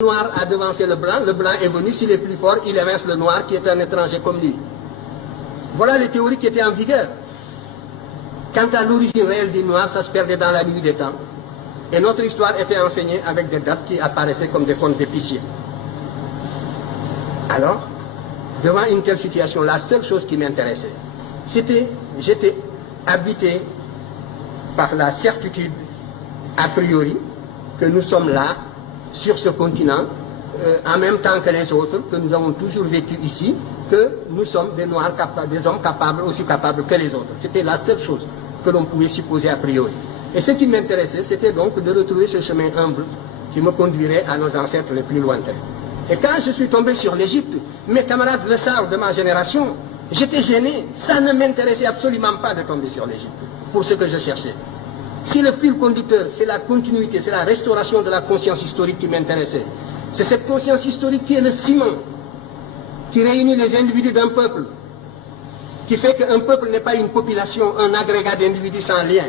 Le noir a devancé le blanc est venu, s'il est plus fort, il évince le noir qui est un étranger comme lui. Voilà les théories qui étaient en vigueur. Quant à l'origine réelle du noir, ça se perdait dans la nuit des temps. Et notre histoire était enseignée avec des dates qui apparaissaient comme des contes d'épicier. Alors, devant une telle situation, la seule chose qui m'intéressait, j'étais habité par la certitude, a priori, que nous sommes là, sur ce continent, en même temps que les autres, que nous avons toujours vécu ici, que nous sommes des Noirs des hommes capables, aussi capables que les autres. C'était la seule chose que l'on pouvait supposer a priori. Et ce qui m'intéressait, c'était donc de retrouver ce chemin humble qui me conduirait à nos ancêtres les plus lointains. Et quand je suis tombé sur l'Égypte, mes camarades le savent de ma génération, j'étais gêné. Ça ne m'intéressait absolument pas de tomber sur l'Égypte pour ce que je cherchais. Si le fil conducteur, c'est la continuité, c'est la restauration de la conscience historique qui m'intéressait, c'est cette conscience historique qui est le ciment, qui réunit les individus d'un peuple, qui fait qu'un peuple n'est pas une population, un agrégat d'individus sans lien.